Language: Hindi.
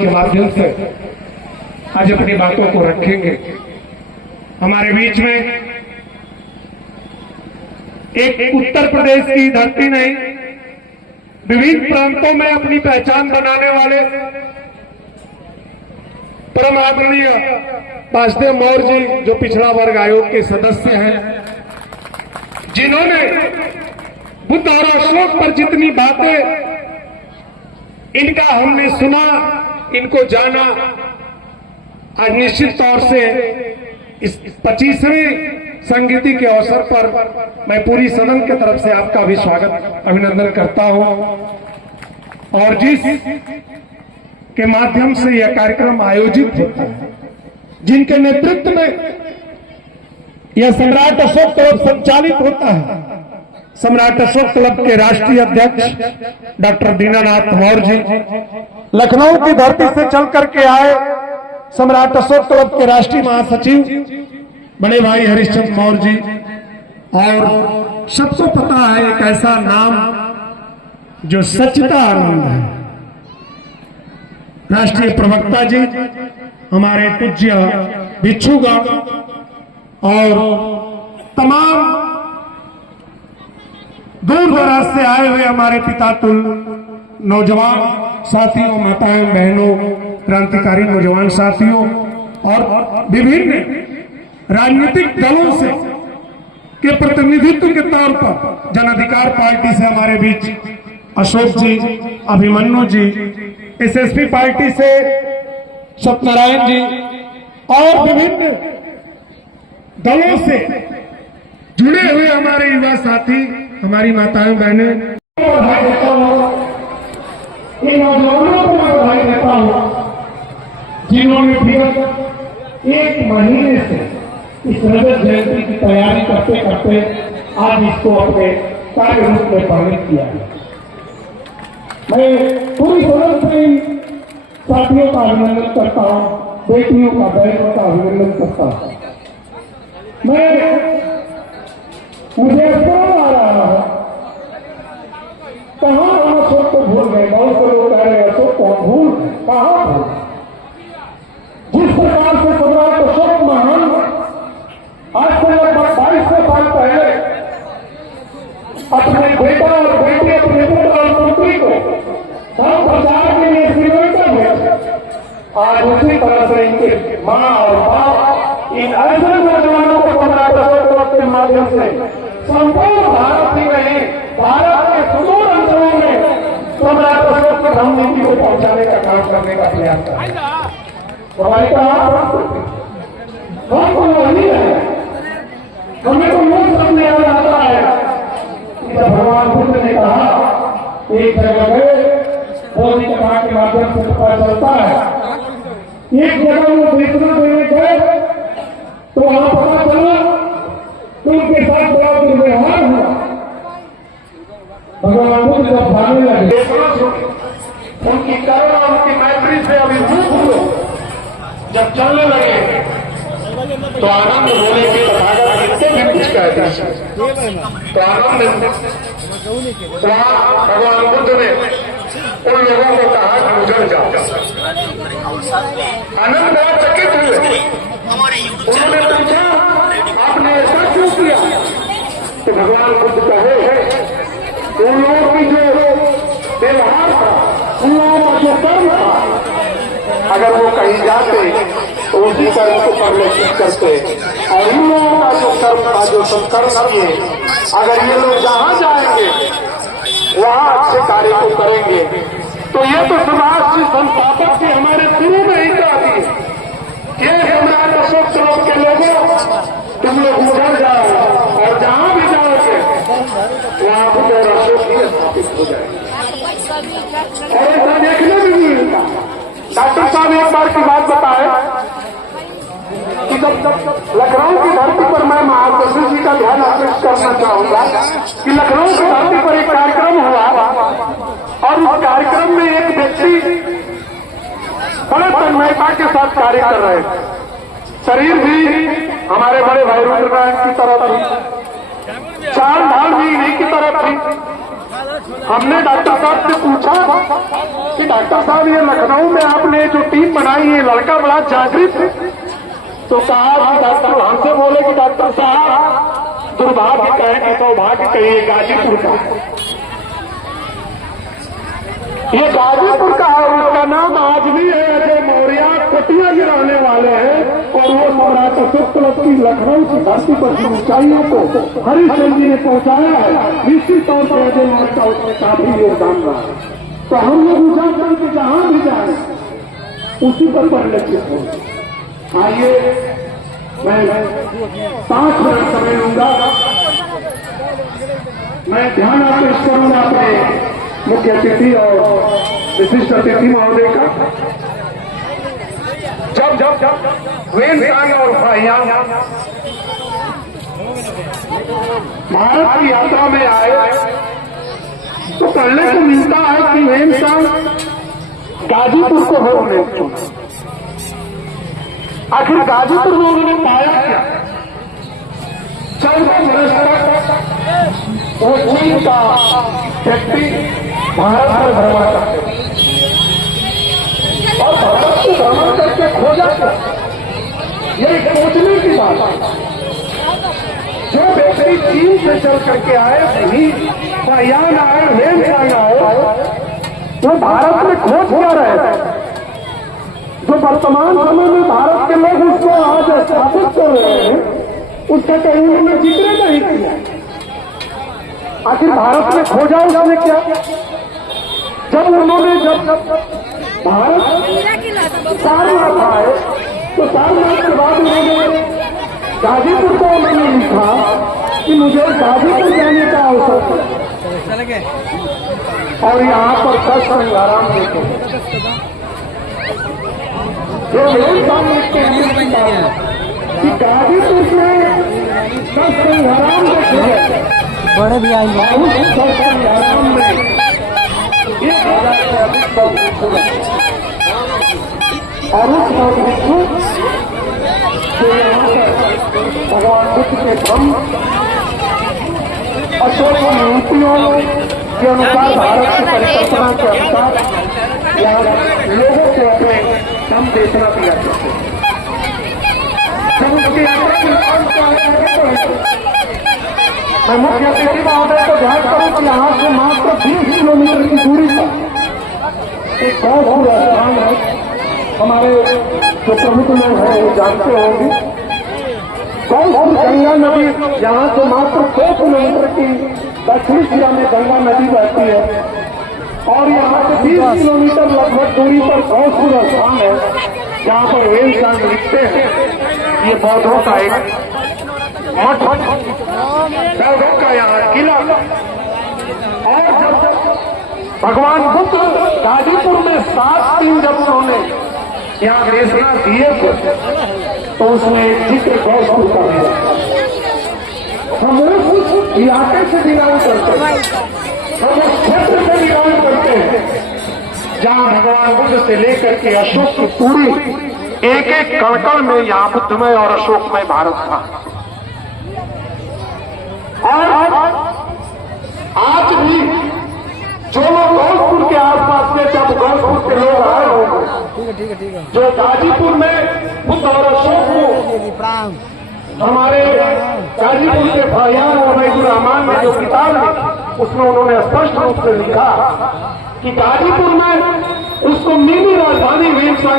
के माध्यम से आज अपनी बातों को रखेंगे। हमारे बीच में एक उत्तर प्रदेश की धरती नहीं, विभिन्न प्रांतों में अपनी पहचान बनाने वाले परम आदरणीय वासुदेव मौर्य जी, जो पिछड़ा वर्ग आयोग के सदस्य हैं, जिन्होंने बुद्ध और अशोक पर जितनी बातें इनका हमने सुना, इनको जाना, आज निश्चित तौर से इस 25वीं संगीति के अवसर पर मैं पूरी सदन की तरफ से आपका भी स्वागत अभिनंदन करता हूं। और जिस के माध्यम से यह कार्यक्रम आयोजित होता है, जिनके नेतृत्व में यह सम्राट अशोक क्लब संचालित होता है, सम्राट अशोक क्लब के राष्ट्रीय अध्यक्ष डॉक्टर दीनानाथ मौर्य जी, लखनऊ की धरती से चल करके आए सम्राट अशोक क्लब के राष्ट्रीय महासचिव बड़े भाई हरिश्चंद्र मौर्य जी, और सबको पता है एक ऐसा नाम जो सच्चिदानंद है, राष्ट्रीय प्रवक्ता जी, हमारे पूज्य भिक्षुगण और तमाम दूर दराज से आए हुए हमारे पिता तुल नौजवान साथियों, माताएं, बहनों, क्रांतिकारी नौजवान साथियों और विभिन्न राजनीतिक दलों से के प्रतिनिधित्व के तौर पर जन अधिकार पार्टी से हमारे बीच अशोक जी, अभिमन्यु जी, एसएसपी पार्टी से सत्यनारायण जी और विभिन्न दलों से जुड़े हुए हमारे युवा साथी, हमारी माताएं, बहनें, बधाई देता हूं। इन नौजवानों को मैं बधाई देता हूं जिन्होंने फिर एक महीने से इस रजत जयंती की तैयारी करते करते आज इसको अपने कार्य रूप में परिणत किया है। मैं पूरी सदन से साथियों का अभिनंदन करता हूं, बेटियों का, बहनों का अभिनंदन करता हूं। मुझे अफसोस आ रहा है, कहाँ हम अशोक को भूल गए। बहुत से लोग कह रहे अशोक को भूल, कहाँ भूल। जिस प्रकार से सम्राट अशोक महान आज से लगभग 2200 साल पहले अपने बेटा और बेटी, अपने पुत्र और पुत्री को धर्म प्रचार के लिए श्रीलंका भेजे, आज उसी तरह से इनके मां और बाप इन ऐसे नौजवानों को सम्राट अशोक क्लब के माध्यम से संपूर्ण भारत ही नहीं, भारत के सुदूर अंचलों में सम्राट अशोक की धर्म नीति को पहुंचाने का काम करने का प्रयास करें। हमारे हमको वही है, हमें तो मूल समझने आता है कि जब भगवान बुद्ध ने कहा एक जगह में बोधि कथा के माध्यम से पता चलता है, एक जगह वो देशना देने गए तो वहां पता चला तो उनके साथ बड़ा दुर्व्यवहार हुआ। भगवान बुद्ध जब भागने लगे, उनकी करुणा, उनकी मैत्री से अभिभूत हुए, जब चलने लगे तो आनंद होने के तथागत कितने भी कुछ कहते हैं, तो आनंद भगवान बुद्ध ने उन लोगों को कहा कि उजड़ जाओ। आनंद बहुत चकित हुए, उन्होंने पूछा आपने ऐसा क्यों किया? तो भगवान बुद्ध कहे उन लोगों की जो व्यवहार था, उन लोगों का जो कर्म था, अगर वो कहीं जाते तो उसी कर्म को परिलक्षित करते, और इन लोगों का जो कर्म था, जो संकर्म किए, अगर ये लोग जहां जाएंगे वहां अच्छे कार्य को करेंगे। तो ये तो समाज की संस्थापक की हमारे शुरू में ही कहा दी, ये सम्राट अशोक क्लब के लोगों, तुम लोग उधर जाओ और जहां भी जाओगे वहां बुद्ध और अशोक ही स्थापित हो जाए। और ऐसा देखने में भी मिलता। डॉक्टर साहब एक बार की बात बताए कि जब लखनऊ की धरती पर, मैं महाकृष्ण जी का ध्यान आकर्षित करना चाहूंगा कि लखनऊ की धरती पर एक कार्यक्रम हुआ और उस कार्यक्रम में एक व्यक्ति बड़े तन्मयता के साथ कार्य कर रहे थे। शरीर भी हमारे बड़े भाई रुद्रनारायण की तरह थी, चाल ढाल भी इन्हीं की तरह थी, हमने डॉक्टर साहब से पूछा कि डॉक्टर साहब ये लखनऊ में आपने जो टीम बनाई है लड़का बड़ा जागृत है, तो कहा कि डॉक्टर हमसे बोले कि डॉक्टर साहब दुर्भाग्य कहे कि सौभाग्य कहिए गाजीपुर का, ये गाजीपुर का है, उसका नाम आज भी है अजय मौर्य, कोटिया के रहने वाले हैं और वो सम्राट अशोक की लखनऊ की धरती पर की ऊंचाइयों को हरिश्चंद्र जी ने पहुंचाया है। निश्चित तौर पर अजय मौर्य का उसमें काफी योगदान रहा है। तो हम लोग विचार कि जहां भी जाए उसी पर परिलक्षित हो। आइए मैं 5 मिनट समय लूंगा, मैं ध्यान आकृष्ट करूंगा अपने मुख्य अतिथि और विशिष्ट अतिथि महोदय का। जब वेनसांग और फाहियान भारत की यात्रा में आए तो पढ़ने को मिलता है कि वेनसांग गाजीपुर को हो उन्हें चुना। आखिर गाजीपुर में उन्होंने पाया क्या? 14 वर्ष तक वो चीन का व्यक्ति भारत पर भ्रमण करते और भारत को भ्रमण करके खोजा कर, ये सोचने की बात है। जो व्यक्ति चीन से चल करके आए, वही फाहियान आए, वेनसांग आए, वो भारत में खोज क्या रहे थे? जो वर्तमान समय में भारत के लोग उसको आज स्थापित कर रहे हैं, उसका कहीं उन्होंने जिक्र नहीं किया। आखिर भारत में खोजा उसने क्या? जब भारत सारनाथ आए तो सारनाथ के बाद उन्होंने गाजीपुर को उन्होंने लिखा कि मुझे गाजीपुर जाने का अवसर है और यहाँ पर 10 संघाराम देखे जो कि गाजीपुर में 10 संघाराम देखे बड़े भी आएंगे और उस भगवान बुद्ध के ब्रह्म अशोक नीतियों के अनुसार भारत की परिकल्पना के अनुसार यहाँ लोगों को अपने कम देशना दिया जाते हैं। जब उसकी मैं मुख्य अतिथि महोदय को ध्यान करूं कि यहाँ से मात्र 20 किलोमीटर की दूरी पर एक बहुत बड़ा स्थान है। हमारे जो प्रमुख लोग हैं वो जानते होंगे, गंगा नदी यहाँ से मात्र 100 किलोमीटर की दक्षिणी दिशा में गंगा नदी बहती है और यहाँ से 20 किलोमीटर लगभग दूरी पर बहुत बड़ा स्थान है जहाँ पर वेनसांग लिखते हैं। ये बौद्धों का एक मठ, बौद्धों का यहाँ किला। और जब भगवान बुद्ध गाजीपुर में 7 दिन जब उन्होंने यहाँ देशना दिए थे तो उसमें जिक्र गौरपुर का दिया। हम उस इलाके से बिलोंग करते हैं, हम उस क्षेत्र से बिलोंग करते हैं जहाँ भगवान बुद्ध से लेकर के अशोक की पूरी एक एक कण में यहाँ बुद्धमय और अशोकमय भारत था। और आज भी जो लोग गौरपुर के आसपास से, जब गौरपुर के लोग आए होंगे, जो गाजीपुर में बुद्ध और अशोक को हमारे गाजीपुर के फाहियान और वहीदुर रहमान ने जो किताब लिखी उसमें उन्होंने स्पष्ट रूप से लिखा कि गाजीपुर में उसको मिनी राजधानी वेनसांग